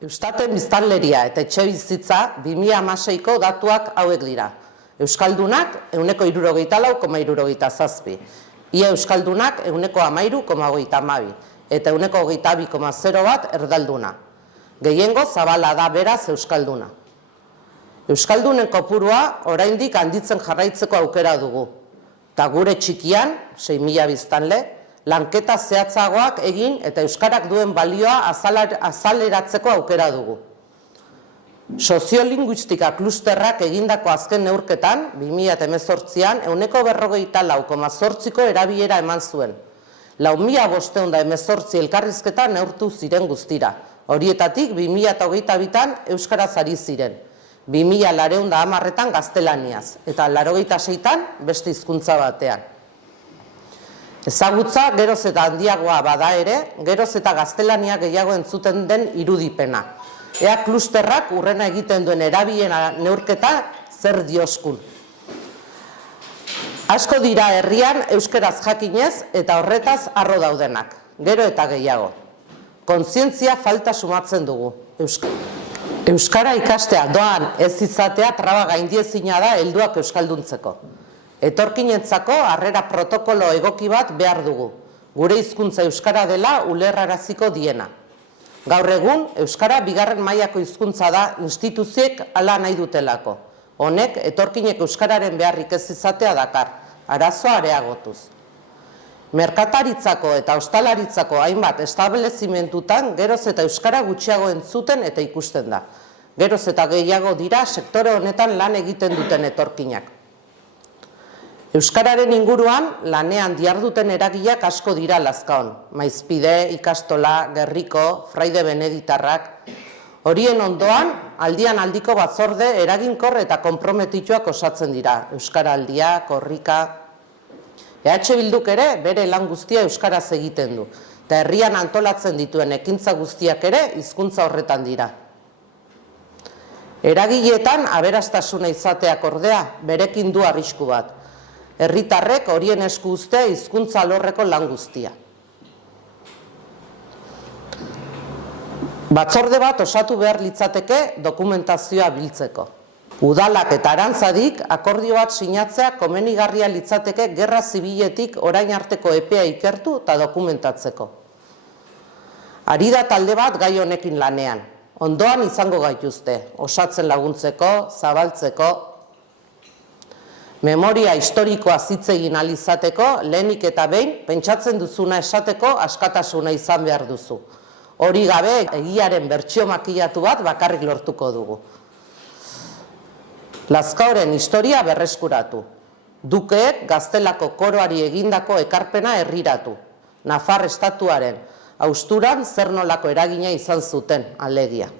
Eustaten biztanleria eta etxebizitza 2016ko datuak hauek dira. Euskaldunak 74,77. Ia euskaldunak 13,32 eta 22,01 erdalduna. Gehiengo zabala da beraz euskalduna. Euskaldunen kopurua oraindik handitzen jarraitzeko aukera dugu. Ta gure txikian, 6.000 biztanle, lanketa zehatzagoak egin eta euskarak duen balioa azaleratzeko aukera dugu. Soziolinguistika klusterrak egindako azken neurketan, 2018an, 44,8ko erabilera eman zuen. 4.518 elkarrizketa neurtu ziren guztira. Horietatik 2022an euskaraz ari ziren. 2.410etan gaztelaniaz eta 86etan beste hizkuntza batean. Ezagutza geroz eta handiagoa bada ere, geroz eta gaztelania gehiago entzuten den irudipena. Ea klusterrak urrena egiten duen erabilera neurketa zer dioskun. Asko dira herrian euskeraz jakinez eta horretaz harro daudenak, gero eta gehiago. Kontzientzia falta sumatzen dugu. Euskara ikastea doan ez izatea traba gaindiezina da helduak euskalduntzeko. Etorkinentzako harrera protokolo egoki bat behar dugu. Gure hizkuntza euskara dela ulerraraziko diena. Gaur egun, euskara bigarren mailako hizkuntza da instituziek hala nahi dutelako. Honek, etorkinek euskararen beharrik ez izatea dakar, arazoa areagotuz. Merkataritzako eta ostalaritzako hainbat establezimentutan geroz eta euskara gutxiago entzuten eta ikusten da. Geroz eta gehiago dira sektore honetan lan egiten duten etorkinak. Euskararen inguruan lanean diharduten eragileak asko dira Lazkaon. Maizpide, Ikastola, Gerriko, Fraide Beneditarrak. Horien ondoan, aldian aldiko batzorde eraginkor eta konprometituak osatzen dira. Euskaraldia, Korrika. EH Bilduk ere bere lan guztia euskaraz egiten du. Eta herrian antolatzen dituen ekintza guztiak ere hizkuntza horretan dira. Eragileetan aberastasuna izateak ordea berekin du arrisku bat. Herritarrek horien esku uztea hizkuntza alorreko lan guztia. Batzorde bat osatu behar litzateke dokumentazioa biltzeko. Udalak eta Arantzadik akordio bat sinatzea komenigarria litzateke gerra zibiletik orain arteko epea ikertu eta dokumentatzeko. Ari da talde bat gai honekin lanean. Ondoan izango gaituzte, osatzen laguntzeko, zabaltzeko. Memoria historikoa hitz egin ahal izateko, lehenik eta behin, pentsatzen duzuna esateko askatasuna izan behar duzu. Hori gabe, egiaren bertsio makillatu bat bakarrik lortuko dugu. Lazkaoren historia berreskuratu. Dukeek Gaztelako koroari egindako ekarpena herriratu. Nafar estatuaren hausturan zer nolako eragina izan zuten, alegia.